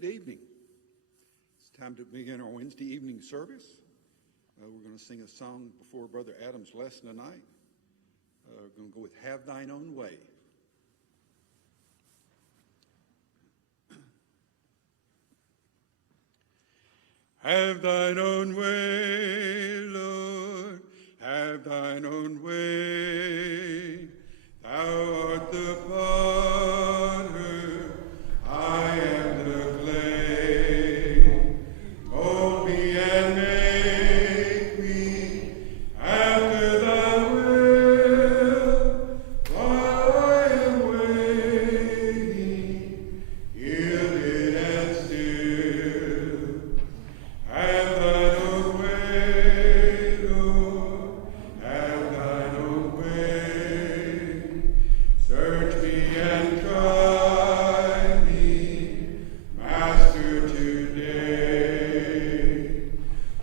Good evening. It's time to begin our Wednesday evening service. We're going to sing a song before Brother Adam's lesson tonight. We're going to go with Have Thine Own Way. Have thine own way, Lord, have thine own way. Thou art the potter, I am the clay. Mold me and make me after thy will, while I am waiting, yielded and still. Have thine own way, Lord, have thine own way. Search me and try me, Master, today.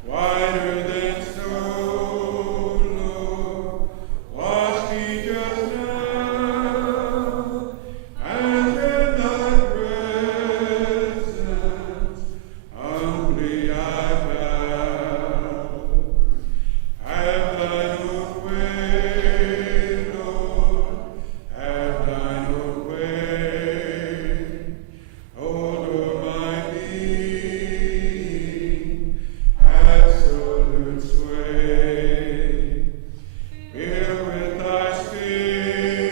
Whiter than snow, Lord, wash me just now, and in thy presence humbly I bow. Have thine own way, Lord, have thine own way. Hold o'er my being, absolute sway. Fill with thy spirit,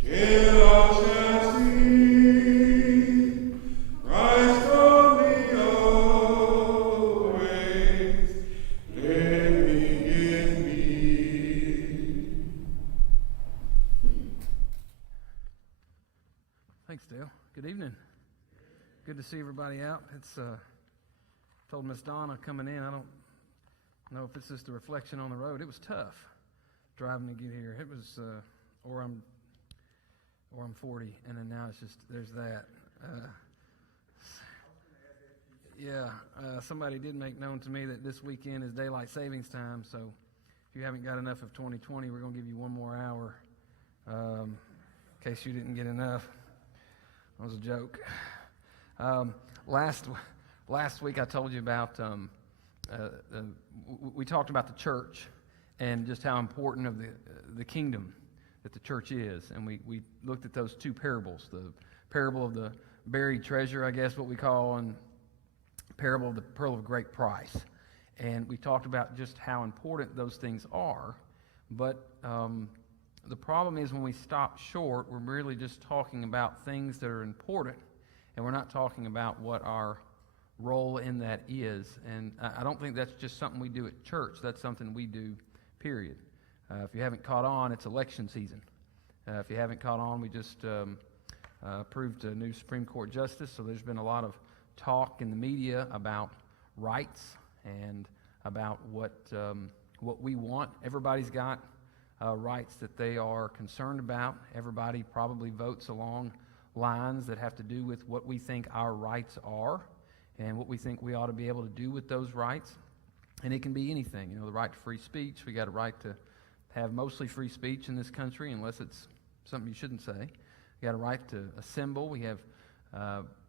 till all shall see Christ only always living in me. Thanks, Dale. Good evening. Good to see everybody out. It's told Miss Donna coming in, I don't know if it's just a reflection on the road. It was tough driving to get here. It was, or I'm 40, and then now it's just there's that. Somebody did make known to me that this weekend is daylight savings time, so if you haven't got enough of 2020, we're going to give you one more hour in case you didn't get enough. That was a joke. Last week I told you about, we talked about the church and just how important of the kingdom that the church is. And we looked at those two parables, the parable of the buried treasure, I guess what we call, and parable of the pearl of great price. And we talked about just how important those things are. But the problem is when we stop short, we're really just talking about things that are important, and we're not talking about what our role in that is. And I don't think that's just something we do at church. That's something we do, period. If you haven't caught on, it's election season. If you haven't caught on, we just approved a new Supreme Court justice, so there's been a lot of talk in the media about rights and about what we want. Everybody's got rights that they are concerned about. Everybody probably votes along lines that have to do with what we think our rights are and what we think we ought to be able to do with those rights. And it can be anything. The right to free speech. We got a right to have mostly free speech in this country unless it's something you shouldn't say. We got a right to assemble. We have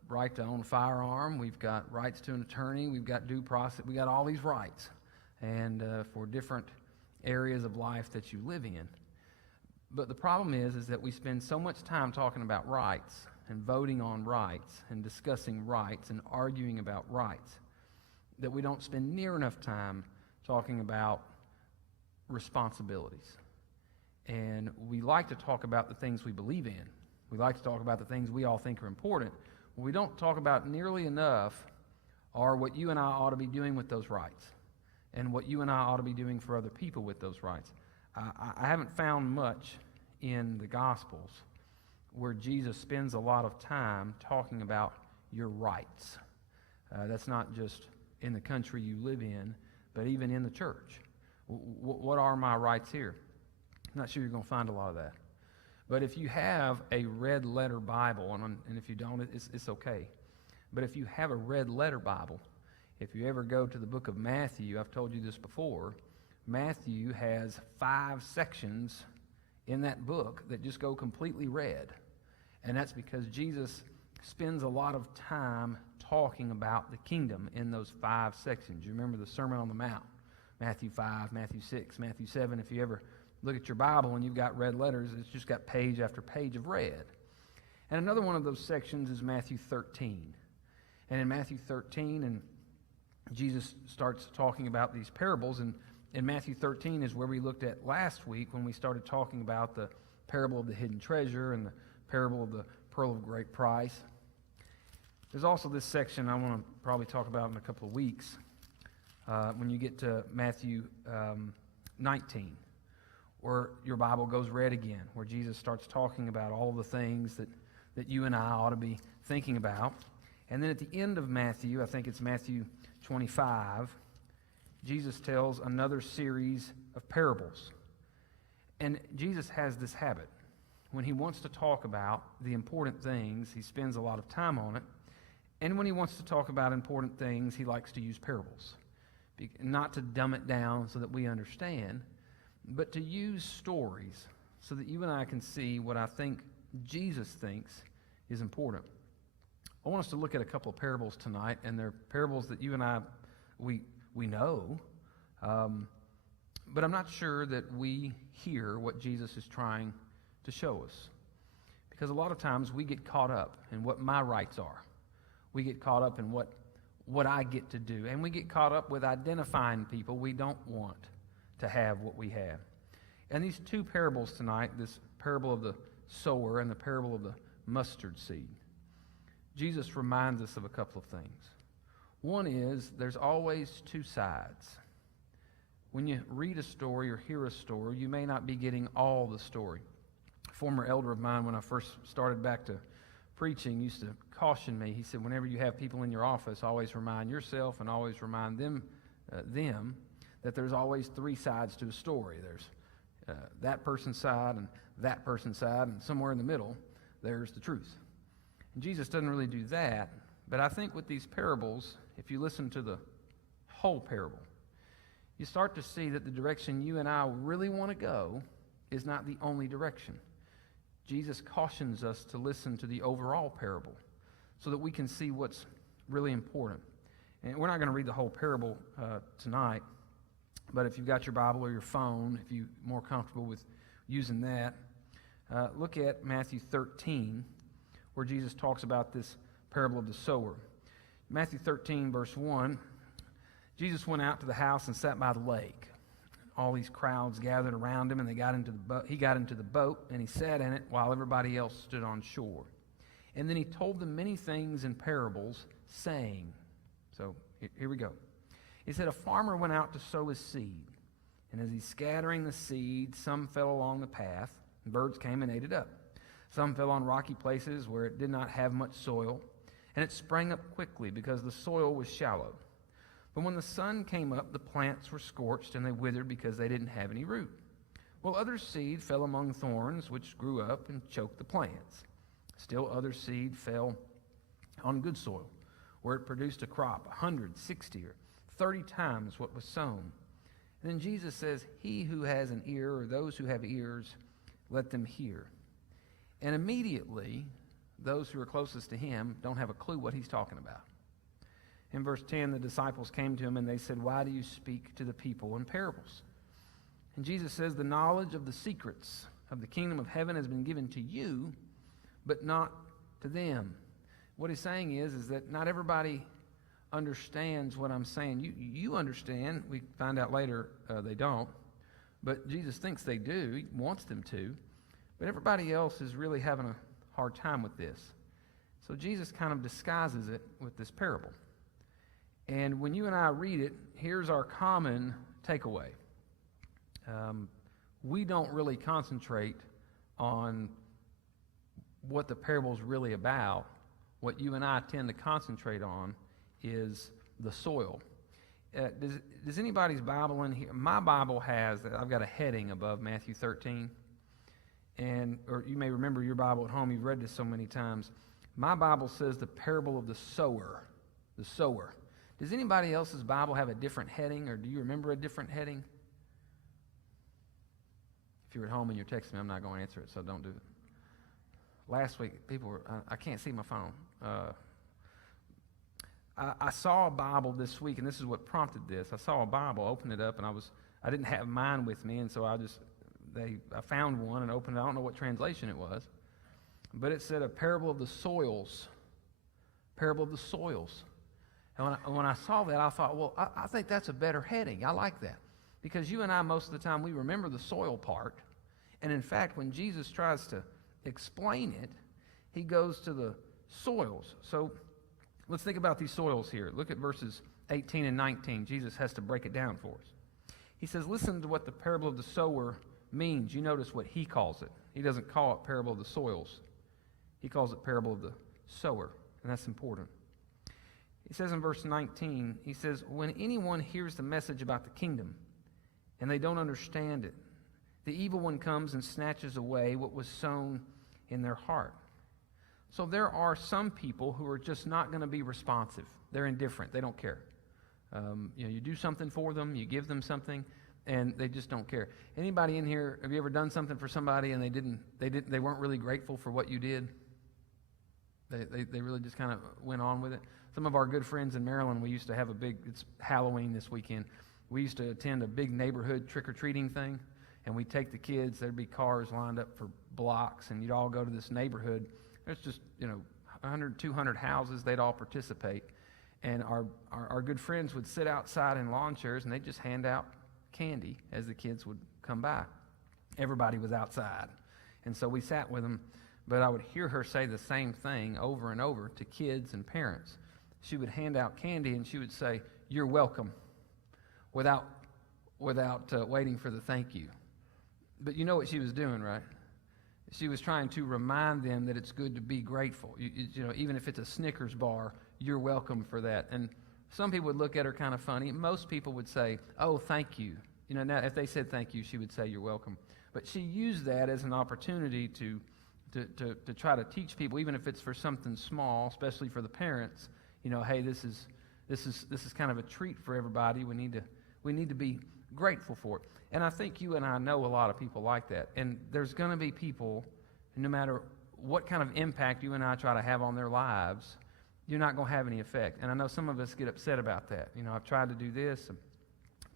right to own a firearm. We've got rights to an attorney. We've got due process. We got all these rights. And for different areas of life that you live in. But the problem is that we spend so much time talking about rights and voting on rights and discussing rights and arguing about rights that we don't spend near enough time talking about responsibilities. And we like to talk about the things we believe in. We like to talk about the things we all think are important. What we don't talk about nearly enough are what you and I ought to be doing with those rights, and what you and I ought to be doing for other people with those rights. I haven't found much in the Gospels where Jesus spends a lot of time talking about your rights. That's not just in the country you live in, but even in the church. What are my rights here? I'm not sure you're going to find a lot of that. But if you have a red letter Bible, and if you don't, it's okay. But if you have a red letter Bible, if you ever go to the book of Matthew, I've told you this before, Matthew has 5 sections in that book that just go completely red. And that's because Jesus spends a lot of time talking about the kingdom in those 5 sections. You remember the Sermon on the Mount, Matthew 5, Matthew 6, Matthew 7. If you ever look at your Bible and you've got red letters, it's just got page after page of red. And another one of those sections is Matthew 13. And in Matthew 13, and Jesus starts talking about these parables, and in Matthew 13 is where we looked at last week when we started talking about the parable of the hidden treasure and the parable of the pearl of great price. There's also this section I want to probably talk about in a couple of weeks when you get to Matthew 19, where your Bible goes red again, where Jesus starts talking about all the things that you and I ought to be thinking about. And then at the end of Matthew, I think it's Matthew 25, Jesus tells another series of parables. And Jesus has this habit. When he wants to talk about the important things, he spends a lot of time on it. And when he wants to talk about important things, he likes to use parables. Not to dumb it down so that we understand, but to use stories so that you and I can see what I think Jesus thinks is important. I want us to look at a couple of parables tonight, and they're parables that you and I, we know, but I'm not sure that we hear what Jesus is trying to show us. Because a lot of times we get caught up in what my rights are. We get caught up in what I get to do, and we get caught up with identifying people we don't want to have what we have. And these 2 parables tonight, this parable of the sower and the parable of the mustard seed, Jesus reminds us of a couple of things. One is there's always 2 sides. When you read a story or hear a story, you may not be getting all the story. A former elder of mine, when I first started back to preaching, used to caution me. He said, whenever you have people in your office, always remind yourself and always remind them that there's always 3 sides to a story. There's that person's side and that person's side, and somewhere in the middle, there's the truth. And Jesus doesn't really do that, but I think with these parables, if you listen to the whole parable, you start to see that the direction you and I really want to go is not the only direction. Jesus cautions us to listen to the overall parable so that we can see what's really important. And we're not going to read the whole parable tonight, but if you've got your Bible or your phone, if you're more comfortable with using that, look at Matthew 13, where Jesus talks about this parable of the sower. Matthew 13, verse 1, Jesus went out to the house and sat by the lake. All these crowds gathered around him, and he got into the boat, and he sat in it while everybody else stood on shore. And then he told them many things in parables, saying, so here we go. He said, a farmer went out to sow his seed, and as he's scattering the seed, some fell along the path, and birds came and ate it up. Some fell on rocky places where it did not have much soil, and it sprang up quickly because the soil was shallow. But when the sun came up, the plants were scorched, and they withered because they didn't have any root. Well, other seed fell among thorns, which grew up and choked the plants. Still other seed fell on good soil, where it produced a crop 100, 60, or 30 times what was sown. And then Jesus says, he who has an ear, or those who have ears, let them hear. And immediately, those who are closest to him don't have a clue what he's talking about. In verse 10, the disciples came to him and they said, why do you speak to the people in parables? And Jesus says, the knowledge of the secrets of the kingdom of heaven has been given to you, but not to them. What he's saying is that not everybody understands what I'm saying. You understand. We find out later they don't. But Jesus thinks they do. He wants them to. But everybody else is really having a hard time with this. So Jesus kind of disguises it with this parable. And when you and I read it, here's our common takeaway. We don't really concentrate on what the parable is really about. What you and I tend to concentrate on is the soil. Does anybody's Bible in here? My Bible has, I've got a heading above Matthew 13. Or you may remember your Bible at home. You've read this so many times. My Bible says the parable of the sower. The sower. Does anybody else's Bible have a different heading, or do you remember a different heading? If you're at home and you're texting me, I'm not going to answer it, so don't do it. last week, people were, I can't see my phone. I saw a Bible this week, and this is what prompted this. I saw a Bible, opened it up, and I didn't have mine with me, and so I found one and opened it. I don't know what translation it was, but it said a parable of the soils. Parable of the soils. And when I saw that, I thought, well, I think that's a better heading. I like that. Because you and I, most of the time, we remember the soil part. And in fact, when Jesus tries to explain it, he goes to the soils. So let's think about these soils here. Look at verses 18 and 19. Jesus has to break it down for us. He says, listen to what the parable of the sower means. You notice what he calls it. He doesn't call it parable of the soils. He calls it parable of the sower, and that's important. He says in verse 19, he says, when anyone hears the message about the kingdom and they don't understand it, the evil one comes and snatches away what was sown in their heart. So there are some people who are just not going to be responsive. They're indifferent. They don't care. You do something for them, you give them something, and they just don't care. Anybody in here, have you ever done something for somebody and they weren't really grateful for what you did? They really just kind of went on with it. Some of our good friends in Maryland, we used to have it's Halloween this weekend. We used to attend a big neighborhood trick-or-treating thing, and we'd take the kids. There'd be cars lined up for blocks, and you'd all go to this neighborhood. There's just, 100, 200 houses. They'd all participate. And our good friends would sit outside in lawn chairs, and they'd just hand out candy as the kids would come by. Everybody was outside. And so we sat with them, but I would hear her say the same thing over and over to kids and parents. She would hand out candy, and she would say, "You're welcome," without waiting for the thank you. But you know what she was doing, right? She was trying to remind them that it's good to be grateful. Even if it's a Snickers bar, you're welcome for that. And some people would look at her kind of funny. Most people would say, "Oh, thank you." Now if they said thank you, she would say, "You're welcome." But she used that as an opportunity to try to teach people, even if it's for something small, especially for the parents. Hey, this is kind of a treat for everybody. We need to be grateful for it. And I think you and I know a lot of people like that. And there's going to be people, no matter what kind of impact you and I try to have on their lives, you're not going to have any effect. And I know some of us get upset about that. I've tried to do this.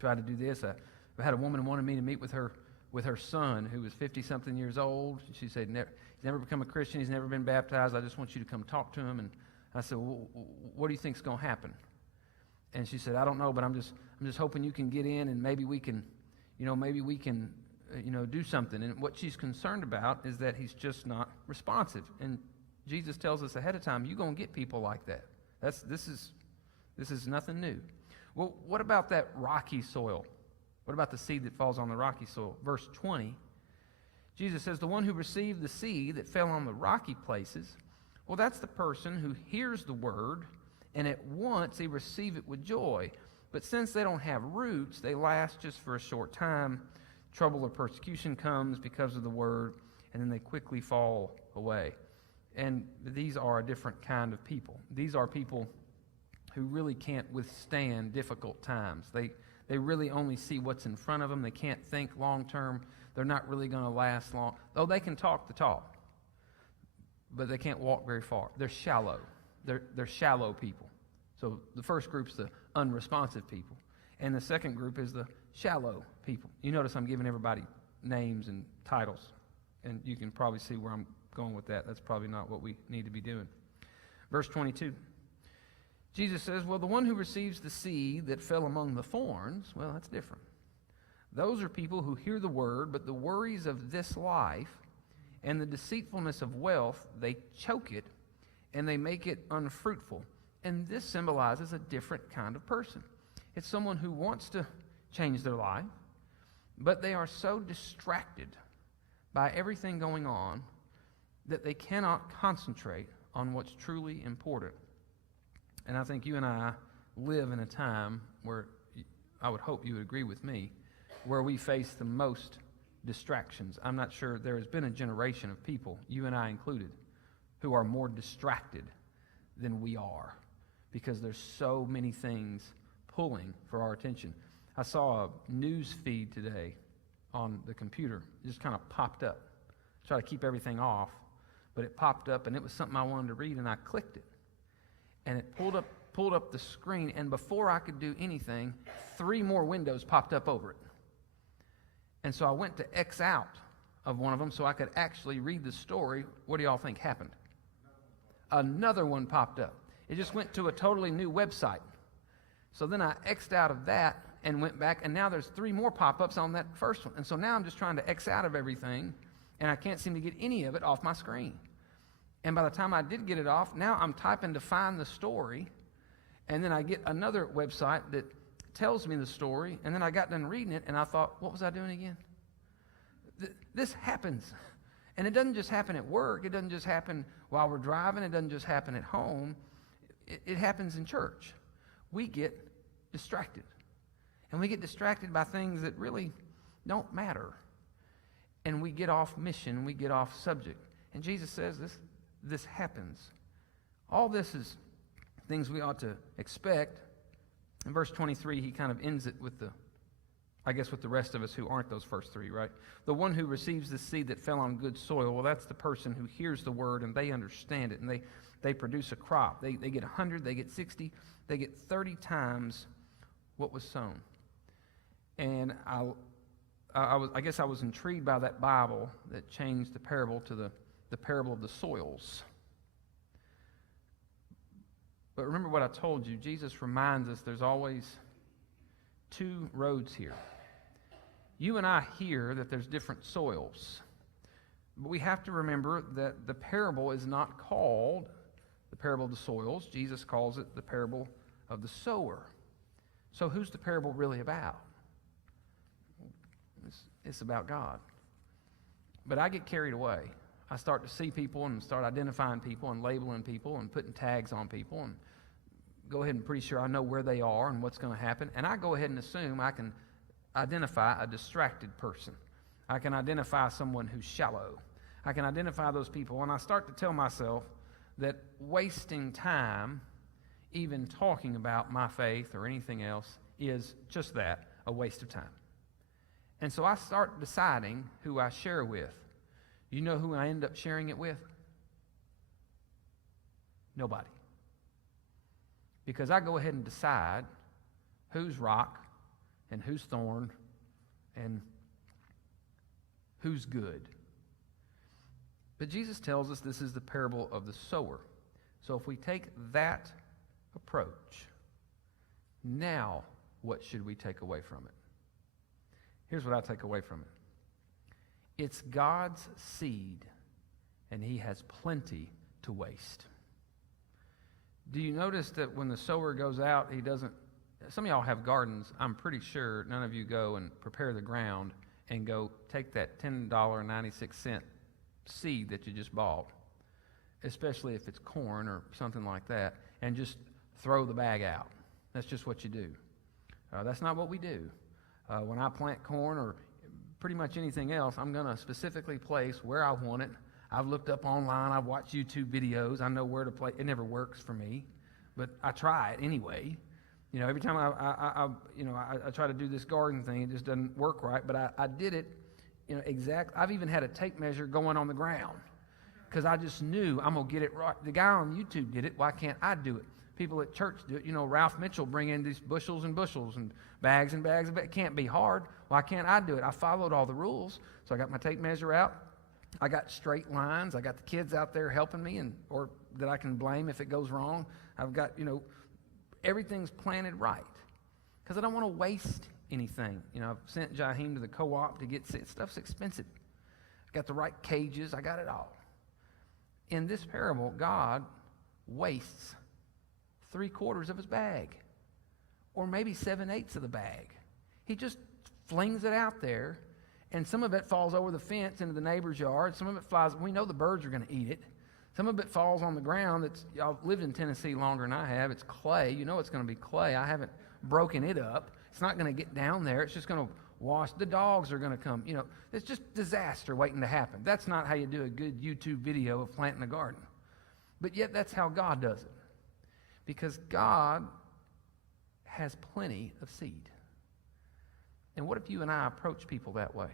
I had a woman who wanted me to meet with her son, who was 50-something years old. She said, he's never become a Christian. He's never been baptized. I just want you to come talk to him. And I said, well, what do you think's going to happen? And she said, I don't know, but I'm just hoping you can get in, and maybe we can do something. And what she's concerned about is that he's just not responsive. And Jesus tells us ahead of time, you're going to get people like that. This is nothing new. Well, what about that rocky soil? What about the seed that falls on the rocky soil? Verse 20, Jesus says, the one who received the seed that fell on the rocky places, well, that's the person who hears the word, and at once they receive it with joy. But since they don't have roots, they last just for a short time. Trouble or persecution comes because of the word, and then they quickly fall away. And these are a different kind of people. These are people who really can't withstand difficult times. They really only see what's in front of them. They can't think long term. They're not really going to last long. Though they can talk the talk, but they can't walk very far. They're shallow. They're shallow people. So the first group's the unresponsive people, and the second group is the shallow people. You notice I'm giving everybody names and titles, and you can probably see where I'm going with that. That's probably not what we need to be doing. Verse 22. Jesus says, well, the one who receives the seed that fell among the thorns, well, that's different. Those are people who hear the word, but the worries of this life and the deceitfulness of wealth, they choke it, and they make it unfruitful. And this symbolizes a different kind of person. It's someone who wants to change their life, but they are so distracted by everything going on that they cannot concentrate on what's truly important. And I think you and I live in a time where, I would hope you would agree with me, where we face the most distractions. I'm not sure there has been a generation of people, you and I included, who are more distracted than we are, because there's so many things pulling for our attention. I saw a news feed today on the computer. It just kind of popped up. Try to keep everything off. but it popped up, and it was something I wanted to read, and I clicked it. And it pulled up the screen, and before I could do anything, 3 more windows popped up over it. And so I went to X out of one of them so I could actually read the story. What do y'all think happened? Another one popped up. It just went to a totally new website. So then I X'd out of that and went back, and now there's 3 more pop-ups on that first one. And so now I'm just trying to X out of everything, and I can't seem to get any of it off my screen. And by the time I did get it off, now I'm typing to find the story, and then I get another website that tells me the story, and then I got done reading it, and I thought, what was I doing again? This happens. And it doesn't just happen at work. It doesn't just happen while we're driving. It doesn't just happen at home. It happens in church. We get distracted. And we get distracted by things that really don't matter. And we get off mission. We get off subject. And Jesus says this happens. All this is things we ought to expect. In verse 23, he kind of ends it with the rest of us who aren't those first 3, right? The one who receives the seed that fell on good soil, well, that's the person who hears the word and they understand it, and they produce a crop. They get 100, they get 60, they get 30 times what was sown. And I guess I was intrigued by that Bible that changed the parable to the parable of the soils. But remember what I told you. Jesus reminds us there's always 2 roads here. You and I hear that there's different soils. But we have to remember that the parable is not called the parable of the soils. Jesus calls it the parable of the sower. So who's the parable really about? It's about God. But I get carried away. I start to see people and start identifying people and labeling people and putting tags on people and go ahead and pretty sure I know where they are and what's going to happen. And I go ahead and assume I can identify a distracted person. I can identify someone who's shallow. I can identify those people. And I start to tell myself that wasting time even talking about my faith or anything else is just that, a waste of time. And so I start deciding who I share with. You know who I end up sharing it with? Nobody. Because I go ahead and decide who's rock and who's thorn and who's good. But Jesus tells us this is the parable of the sower. So if we take that approach, now what should we take away from it? Here's what I take away from it. It's God's seed, and he has plenty to waste. Do you notice that when the sower goes out, he doesn't... Some of y'all have gardens. I'm pretty sure none of you go and prepare the ground and go take that $10.96 seed that you just bought, especially if it's corn or something like that, and just throw the bag out. That's just what you do. That's not what we do. When I plant corn or pretty much anything else, I'm going to specifically place where I want it. I've looked up online. I've watched YouTube videos. I know where to place. It never works for me, but I try it anyway. You know, every time I try to do this garden thing, it just doesn't work right. But I did it, exact. I've even had a tape measure going on the ground because I just knew I'm gonna get it right. The guy on YouTube did it. Why can't I do it? People at church do it. Ralph Mitchell bring in these bushels and bushels and bags of it. It can't be hard. Why can't I do it? I followed all the rules. So I got my tape measure out. I got straight lines. I got the kids out there helping me, or that I can blame if it goes wrong. I've got, everything's planted right because I don't want to waste anything. I've sent Jaheim to the co-op to get stuff's expensive. I got the right cages. I got it all. In this parable, God wastes 3/4 of his bag, or maybe 7/8 of the bag. He just flings it out there, and some of it falls over the fence into the neighbor's yard. Some of it flies. We know the birds are going to eat it. Some of it falls on the ground. Y'all lived in Tennessee longer than I have. It's clay. You know it's going to be clay. I haven't broken it up. It's not going to get down there. It's just going to wash. The dogs are going to come. It's just disaster waiting to happen. That's not how you do a good YouTube video of planting a garden. But yet that's how God does it. Because God has plenty of seed. And what if you and I approach people that way?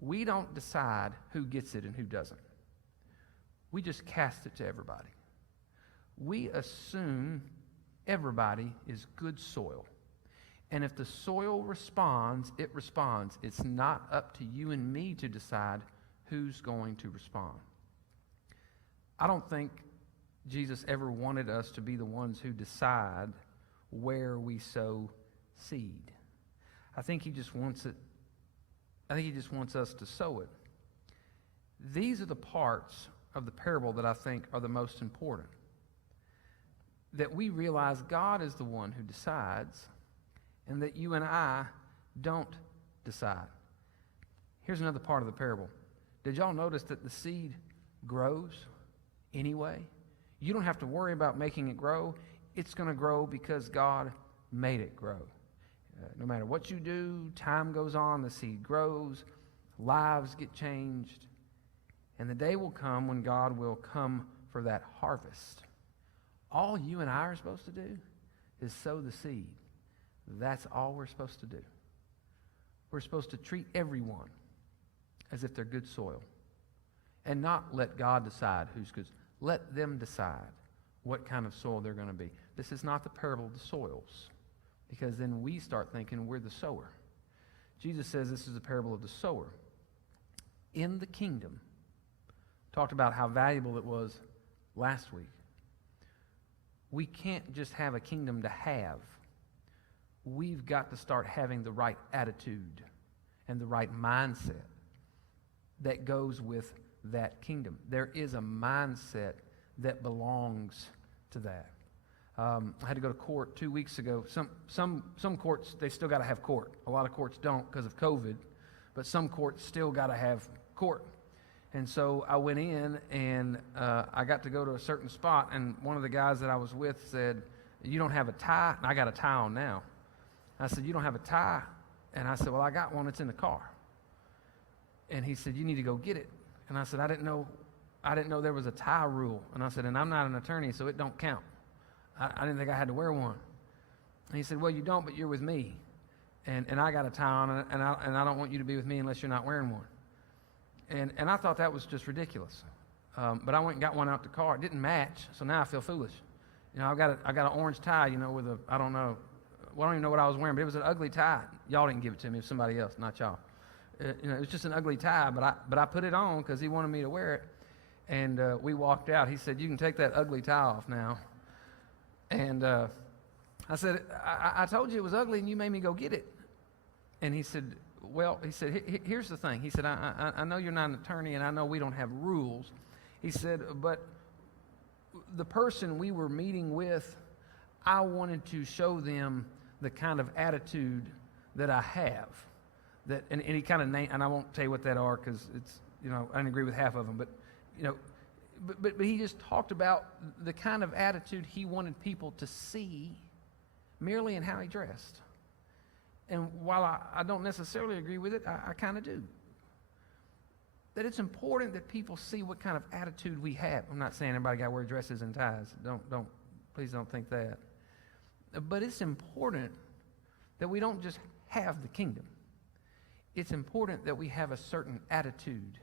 We don't decide who gets it and who doesn't. we just cast it to everybody. We assume everybody is good soil. And if the soil responds, it responds. It's not up to you and me to decide who's going to respond. I don't think Jesus ever wanted us to be the ones who decide where we sow seed. I think he just wants us to sow it. These are the parts of the parable that I think are the most important. That we realize God is the one who decides, and that you and I don't decide. Here's another part of the parable. Did y'all notice that the seed grows anyway? You don't have to worry about making it grow. It's going to grow because God made it grow. No matter what you do, time goes on, the seed grows, lives get changed, and the day will come when God will come for that harvest. All you and I are supposed to do is sow the seed. That's all we're supposed to do. We're supposed to treat everyone as if they're good soil and not let God decide who's good. Let them decide what kind of soil they're going to be. This is not the parable of the soils, because then we start thinking we're the sower. Jesus says this is a parable of the sower. In the kingdom, talked about how valuable it was last week. We can't just have a kingdom to have. We've got to start having the right attitude and the right mindset that goes with that kingdom. There is a mindset that belongs to that. I had to go to court 2 weeks ago. Some courts, they still got to have court. A lot of courts don't because of COVID, but some courts still got to have court. And so I went in, and I got to go to a certain spot, and one of the guys that I was with said, "You don't have a tie?" And I got a tie on now. I said, "You don't have a tie?" And I said, "Well, I got one. It's in the car." And he said, "You need to go get it." And I said, I didn't know there was a tie rule. And I said, "And I'm not an attorney, so it don't count. I didn't think I had to wear one." And he said, "Well, you don't, but you're with me. And I got a tie on, and I don't want you to be with me unless you're not wearing one." And I thought that was just ridiculous. But I went and got one out the car. It didn't match, so now I feel foolish. You know, I got an orange tie, you know, with a, I don't know. Well, I don't even know what I was wearing, but it was an ugly tie. Y'all didn't give it to me. It was somebody else, not y'all. You know, it was just an ugly tie, but I put it on because he wanted me to wear it. And we walked out. He said, "You can take that ugly tie off now." And I said, I told you it was ugly, and you made me go get it. And he said, "Here's the thing." He said, I know you're not an attorney, and I know we don't have rules. He said, "But the person we were meeting with, I wanted to show them the kind of attitude that I have." And he kind of named, and I won't tell you what that are because it's, you know, I didn't agree with half of them, but, you know, but he just talked about the kind of attitude he wanted people to see merely in how he dressed. And while I don't necessarily agree with it, I kind of do. That it's important that people see what kind of attitude we have. I'm not saying everybody got to wear dresses and ties. Please don't think that. But it's important that we don't just have the kingdom. It's important that we have a certain attitude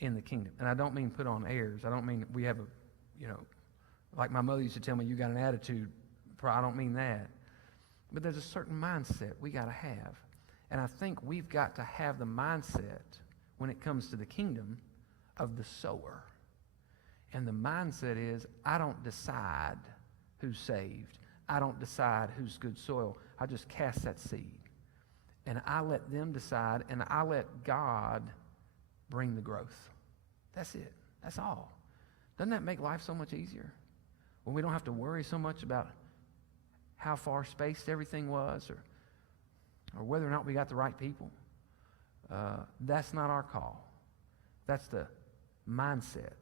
in the kingdom. And I don't mean put on airs. I don't mean we have a, you know, like my mother used to tell me, "You got an attitude." I don't mean that. But there's a certain mindset we got to have. And I think we've got to have the mindset when it comes to the kingdom of the sower. And the mindset is, I don't decide who's saved. I don't decide who's good soil. I just cast that seed. And I let them decide, and I let God bring the growth. That's it. That's all. Doesn't that make life so much easier? When we don't have to worry so much about how far spaced everything was, or whether or not we got the right people. That's not our call. That's the mindset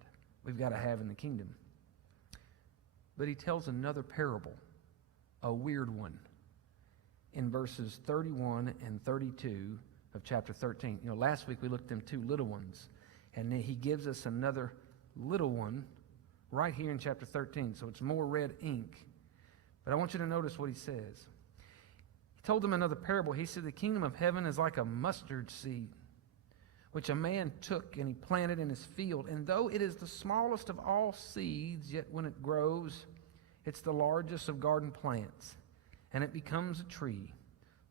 we've got to have in the kingdom. But he tells another parable, a weird one, in verses 31 and 32 of chapter 13. You know, last week we looked at them two little ones, and then he gives us another little one right here in chapter 13. So it's more red ink. But I want you to notice what he says. He told them another parable. He said, "The kingdom of heaven is like a mustard seed, which a man took and he planted in his field. And though it is the smallest of all seeds, yet when it grows, it's the largest of garden plants, and it becomes a tree,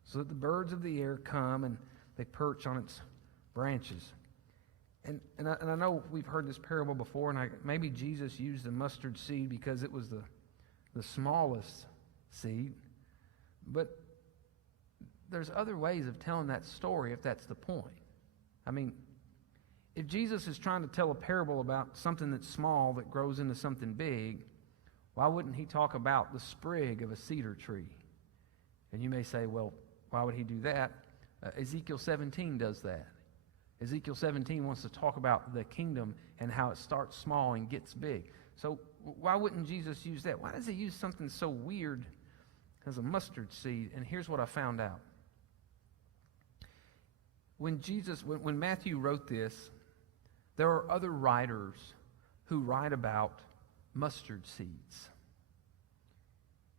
so that the birds of the air come and they perch on its branches. And I know we've heard this parable before, and maybe Jesus used the mustard seed because it was the smallest seed. But there's other ways of telling that story if that's the point. I mean, if Jesus is trying to tell a parable about something that's small that grows into something big, why wouldn't he talk about the sprig of a cedar tree? And you may say, well, why would he do that? Ezekiel 17 does that. Ezekiel 17 wants to talk about the kingdom and how it starts small and gets big. So why wouldn't Jesus use that? Why does he use something so weird as a mustard seed? And here's what I found out. When Matthew wrote this, there are other writers who write about mustard seeds.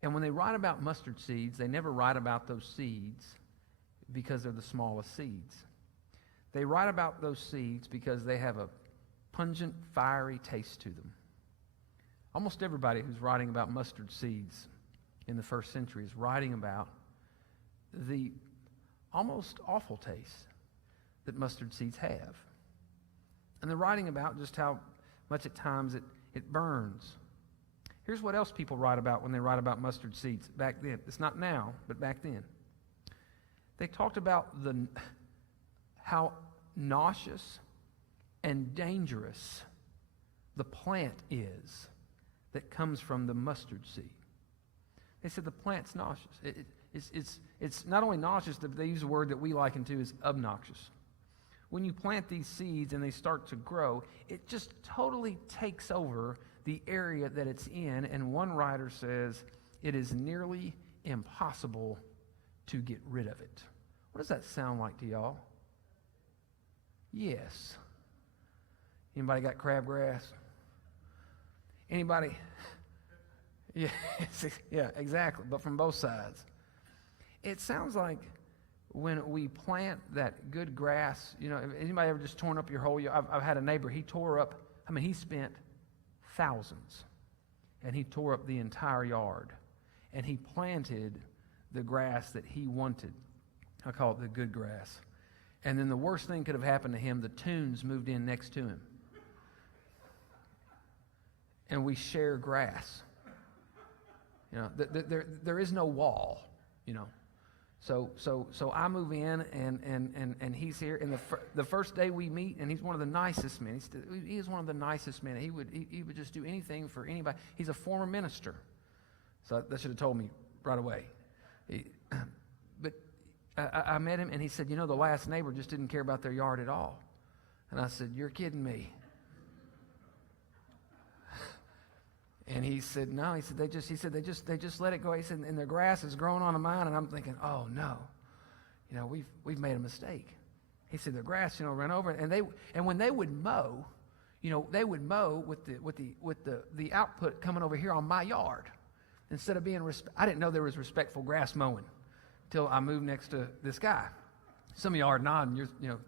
And when they write about mustard seeds, they never write about those seeds because they're the smallest seeds. They write about those seeds because they have a pungent, fiery taste to them. Almost everybody who's writing about mustard seeds in the first century is writing about the almost awful taste that mustard seeds have. And they're writing about just how much at times it burns. Here's what else people write about when they write about mustard seeds back then. It's not now, but back then. They talked about how nauseous and dangerous the plant is that comes from the mustard seed. They said the plant's nauseous. It's not only nauseous, but they use a word that we liken to as obnoxious. When you plant these seeds and they start to grow, it just totally takes over the area that it's in, and one writer says it is nearly impossible to get rid of it. What does that sound like to y'all? Yes. Anybody got crabgrass? Anybody? Yeah, yeah, exactly, but from both sides. It sounds like when we plant that good grass, you know, anybody ever just torn up your whole yard? I've had a neighbor, he spent thousands, and he tore up the entire yard, and he planted the grass that he wanted. I call it the good grass. And then the worst thing could have happened to him, the tunes moved in next to him. And we share grass. You know, there is no wall, you know. So I move in, and he's here. And the first day we meet, and he's one of the nicest men. He is one of the nicest men. He would just do anything for anybody. He's a former minister, so that should have told me right away. But I met him, and he said, you know, the last neighbor just didn't care about their yard at all. And I said, you're kidding me. And he said, no. He said, they just let it go. He said, and their grass is growing on mine. And I'm thinking, oh no, you know, we've made a mistake. He said, their grass, you know, ran over. And when they would mow, you know, they would mow with the output coming over here on my yard instead of being I didn't know there was respectful grass mowing till I moved next to this guy. Some of y'all are nodding. You know,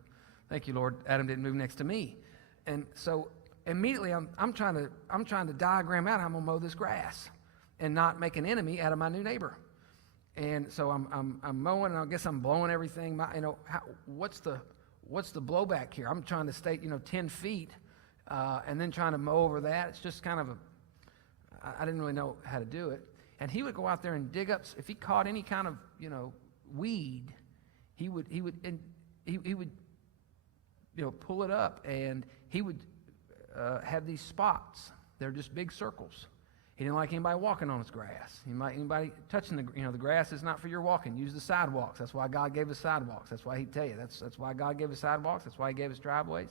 thank you, Lord. Adam didn't move next to me, and so. Immediately, I'm trying to diagram out how I'm gonna mow this grass, and not make an enemy out of my new neighbor. And so I'm mowing, and I guess I'm blowing everything. What's the blowback here? I'm trying to stay 10 feet, and then trying to mow over that. It's just kind of I didn't really know how to do it. And he would go out there and dig up. If he caught any kind of weed, he would pull it up, and he would. Have these spots. They're just big circles. He didn't like anybody walking on his grass. Anybody touching the grass is not for your walking. Use the sidewalks. That's why God gave us sidewalks. That's why he'd tell you. That's why God gave us sidewalks. That's why he gave us driveways.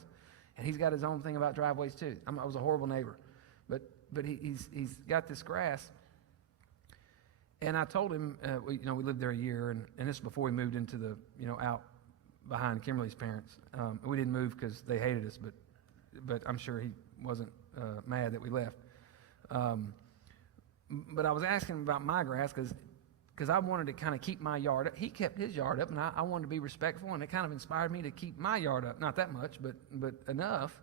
And he's got his own thing about driveways too. I was a horrible neighbor, but he's got this grass. And I told him, we lived there a year, and this is before we moved into the out behind Kimberly's parents. We didn't move because they hated us, but I'm sure he wasn't mad that we left. But I was asking him about my grass because I wanted to kind of keep my yard up. He kept his yard up, and I wanted to be respectful, and it kind of inspired me to keep my yard up. Not that much, but enough.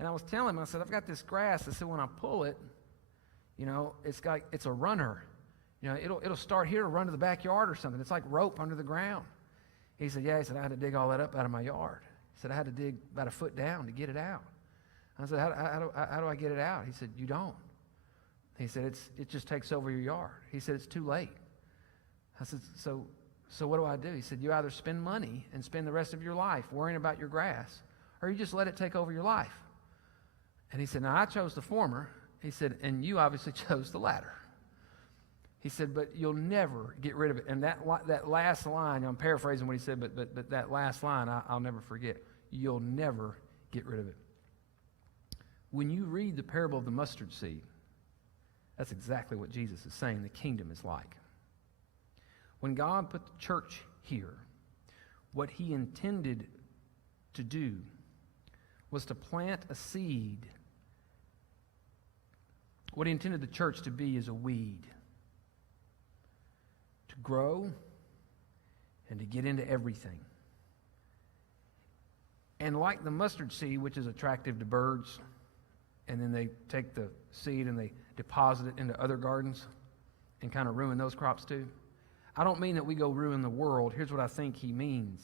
And I was telling him, I said, I've got this grass. I said, when I pull it, it's a runner. It'll start here, run to the backyard or something. It's like rope under the ground. He said, yeah. He said, I had to dig all that up out of my yard. He said, I had to dig about a foot down to get it out. I said, how do I get it out? He said, you don't. He said, it just takes over your yard. He said, it's too late. I said, so what do I do? He said, you either spend money and spend the rest of your life worrying about your grass, or you just let it take over your life. And he said, now I chose the former. He said, and you obviously chose the latter. He said, but you'll never get rid of it. And that last line, I'm paraphrasing what he said, but that last line I'll never forget. You'll never get rid of it. When you read the parable of the mustard seed, that's exactly what Jesus is saying the kingdom is like. When God put the church here, what he intended to do was to plant a seed. What he intended the church to be is a weed. To grow and to get into everything. And like the mustard seed, which is attractive to birds, and then they take the seed and they deposit it into other gardens and kind of ruin those crops too. I don't mean that we go ruin the world. Here's what I think he means.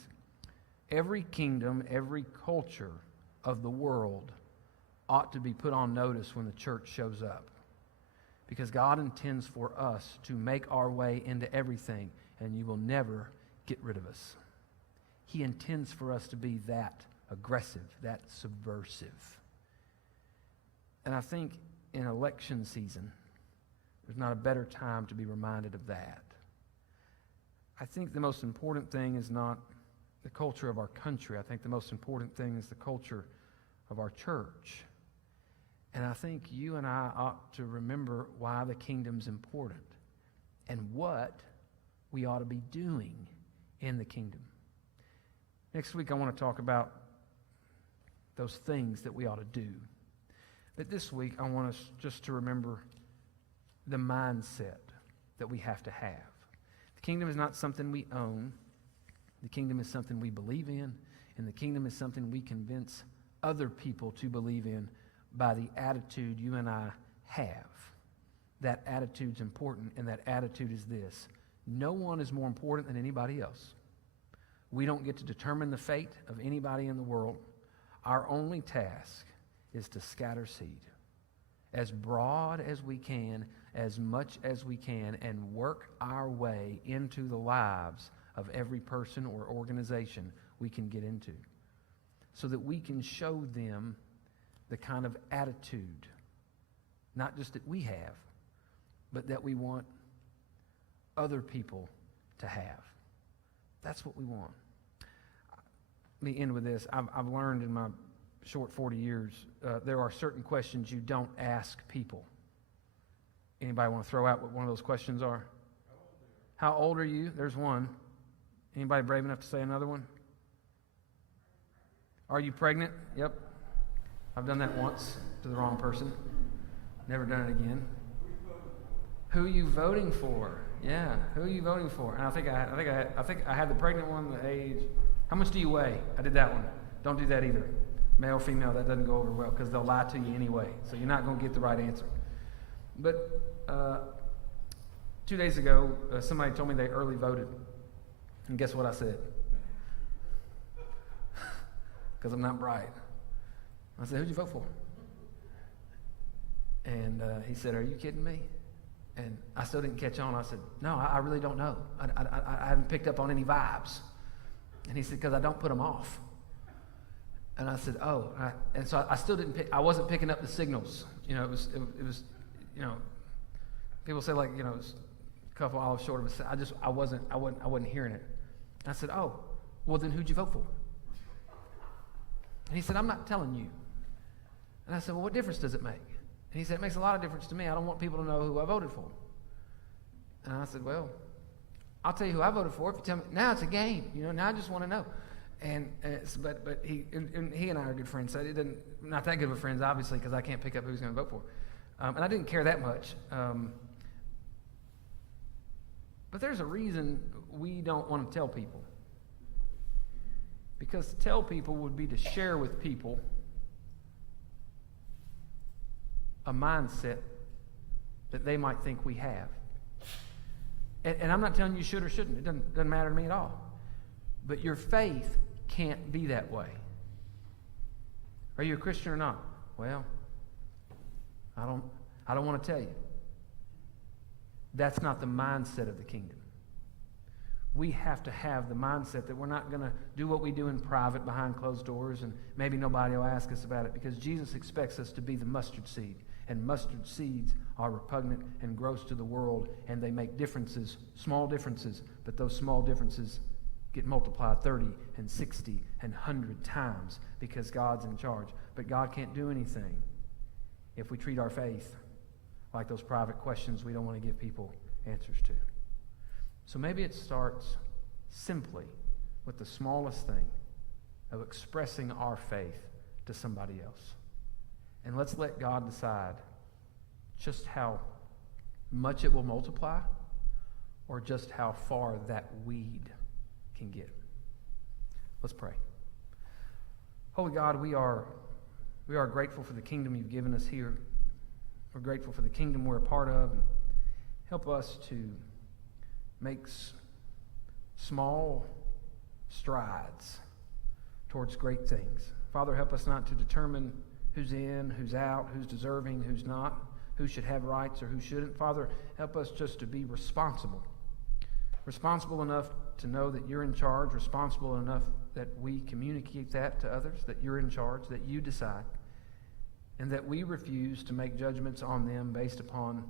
Every kingdom, every culture of the world ought to be put on notice when the church shows up. Because God intends for us to make our way into everything, and you will never get rid of us. He intends for us to be that aggressive, that subversive. And I think in election season, there's not a better time to be reminded of that. I think the most important thing is not the culture of our country. I think the most important thing is the culture of our church. And I think you and I ought to remember why the kingdom's important and what we ought to be doing in the kingdom. Next week I want to talk about those things that we ought to do. But this week I want us just to remember the mindset that we have to have. The kingdom is not something we own. The kingdom is something we believe in, and the kingdom is something we convince other people to believe in by the attitude you and I have. That attitude's important, and that attitude is this: no one is more important than anybody else. We don't get to determine the fate of anybody in the world. Our only task is to scatter seed as broad as we can, as much as we can, and work our way into the lives of every person or organization we can get into, so that we can show them the kind of attitude, not just that we have, but that we want other people to have. That's what we want. Let me end with this. I've learned in my short 40 years, there are certain questions you don't ask people. Anybody want to throw out what one of those questions are? How old are you? There's one. Anybody brave enough to say another one? Are you pregnant? Yep. I've done that once to the wrong person. Never done it again. Who are you voting for? Yeah, who are you voting for? And I think I had the pregnant one, the age. How much do you weigh? I did that one. Don't do that either. Male, female, that doesn't go over well because they'll lie to you anyway. So you're not going to get the right answer. But 2 days ago, somebody told me they early voted. And guess what I said? Because I'm not bright. I said, who'd you vote for? And he said, are you kidding me? And I still didn't catch on. I said, no, I really don't know. I haven't picked up on any vibes. And he said, because I don't put them off. And I said, oh. And so I still didn't pick, I wasn't picking up the signals. It was, people say like, it's a couple olives short of a, I wasn't hearing it. And I said, oh, well then who'd you vote for? And he said, I'm not telling you. And I said, well, what difference does it make? And he said, it makes a lot of difference to me. I don't want people to know who I voted for. And I said, well, I'll tell you who I voted for if you tell me. Now it's a game. Now I just want to know. But he and I are good friends. So it doesn't, not that good of friends, obviously, because I can't pick up who he's going to vote for. And I didn't care that much. But there's a reason we don't want to tell people. Because to tell people would be to share with people a mindset that they might think we have. And I'm not telling you should or shouldn't. It doesn't matter to me at all. But your faith can't be that way. Are you a Christian or not? Well, I don't want to tell you. That's not the mindset of the kingdom. We have to have the mindset that we're not going to do what we do in private behind closed doors and maybe nobody will ask us about it, because Jesus expects us to be the mustard seed. And mustard seeds are repugnant and gross to the world, and they make differences, small differences, but those small differences get multiplied 30 and 60 and 100 times because God's in charge. But God can't do anything if we treat our faith like those private questions we don't want to give people answers to. So maybe it starts simply with the smallest thing of expressing our faith to somebody else. And let's let God decide just how much it will multiply or just how far that weed can get. Let's pray. Holy God, we are grateful for the kingdom you've given us here. We're grateful for the kingdom we're a part of. And help us to make small strides towards great things. Father, help us not to determine who's in, who's out, who's deserving, who's not, who should have rights or who shouldn't. Father, help us just to be responsible. Responsible enough to know that you're in charge, responsible enough that we communicate that to others, that you're in charge, that you decide, and that we refuse to make judgments on them based upon